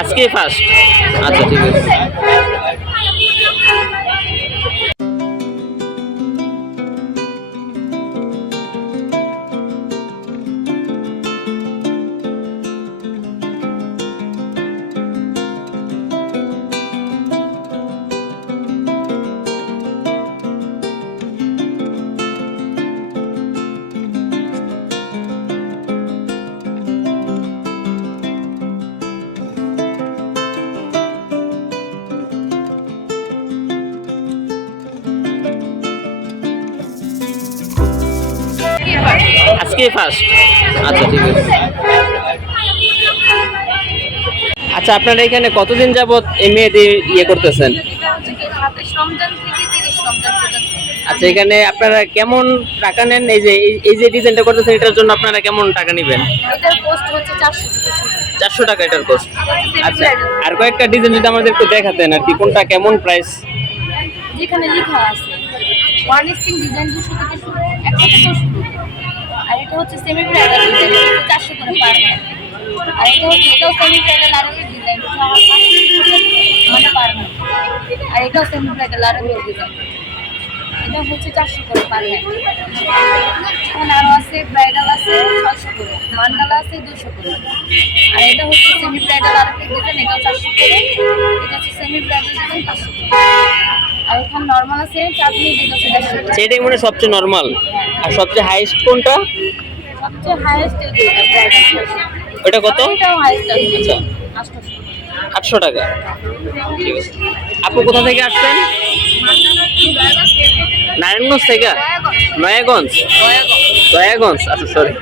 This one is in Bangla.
আজকে ফার্স্ট। আচ্ছা ঠিক আছে। আজকে ফার্স্ট। আচ্ছা ঠিক আছে। আচ্ছা আপনারা এখানে কতদিন যাবত এই মেহেদি ইয়ে করতেছেন? আচ্ছা এখানে আপনারা কেমন টাকা নেন? এই যে ডিজাইনটা করতেছেন এটার জন্য আপনারা কেমন টাকা নেবেন? এটার কস্ট হচ্ছে 400 থেকে শুরু। 400 টাকা এটার কস্ট। আচ্ছা আর কয়েকটা ডিজাইন যদি আমাদের একটু দেখাতেন আর কি, কোনটা কেমন প্রাইস? যেখানে লেখা আছে ওয়ার্নিশিং ডিজাইন 200 থেকে শুরু, 100 থেকে শুরু। আর এটা হচ্ছে সেমি ব্রাইডাল ডিজাইন, 400 করে পার ম্যান। আর এটা হচ্ছে এটাও সেমি ব্রাইডাল আরঙের ডিজাইন, মানে পার ম্যান। আর এটাও সেমি ব্রাইডাল আরঙের ডিজাইন, এটা হচ্ছে 400 করে পার ম্যান। এখানে আরও আছে ব্রাইডাল আছে 600 করে, মান্ডালা আছে 200 করে। আর এটা হচ্ছে সেমি ব্রাইডাল আরঙের ডিজাইন, এটাও 400 করে। এটা হচ্ছে সেমি ব্রাইডাল ডিজাইন 500 করে। আর এখানে নরমাল আছে চাঁদনি ডিজাইন 150 করে। সেটাই মনে হয় সবচেয়ে নরমাল। আর সবচেয়ে হাইয়েস্ট কোনটা? সবচেয়ে হাইয়েস্ট এটা ব্রাইডাল। ওটা কত? এটাও হাইয়েস্ট আছে। আচ্ছা 800। 800 টাকা। ঠিক আছে। আপনি কোথা থেকে আসছেন? নারায়ণগঞ্জ থেকে? নয়াগঞ্জ। দয়াগঞ্জ। আচ্ছা সরি।